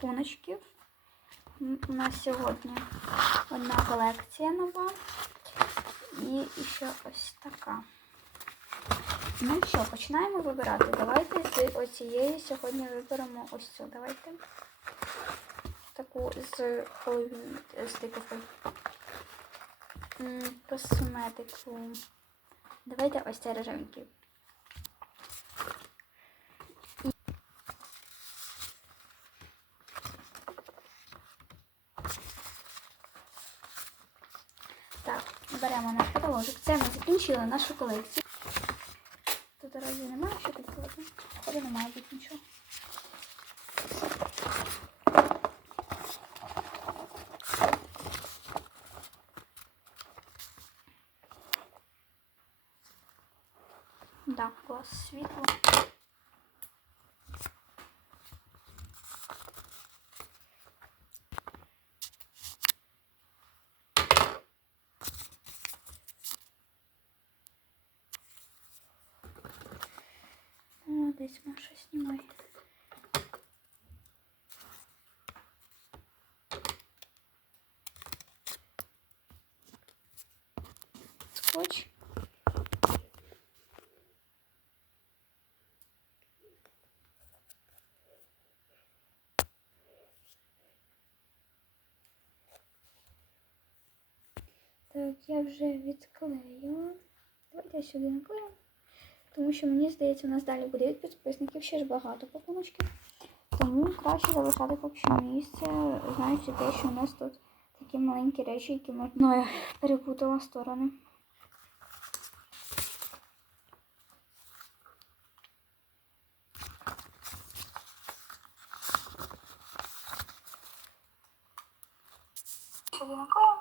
пакуночків. У нас сьогодні одна колекція нова. І ще ось така. Ну що, починаємо вибирати. Давайте з оцієї сьогодні виберемо ось цю. Давайте. Таку з типовою. Косметику. Давайте ось цей рожевенький. Так, беремо наш каталожок. Це ми закінчили нашу колекцію. Тут разі немає, що тут кладу? Походу немає тут нічого. Да, клас світло. Молодець, Маша, знімай. Скотч. Так, я вже відклеїла. Давайте я сюди наклею. Тому що мені здається, у нас далі буде від підписників ще ж багато пакуночків. Тому краще залишати поки місце, знаючи те, що у нас тут такі маленькі речі, які можна. Ну, я перепутала сторони. Наклею.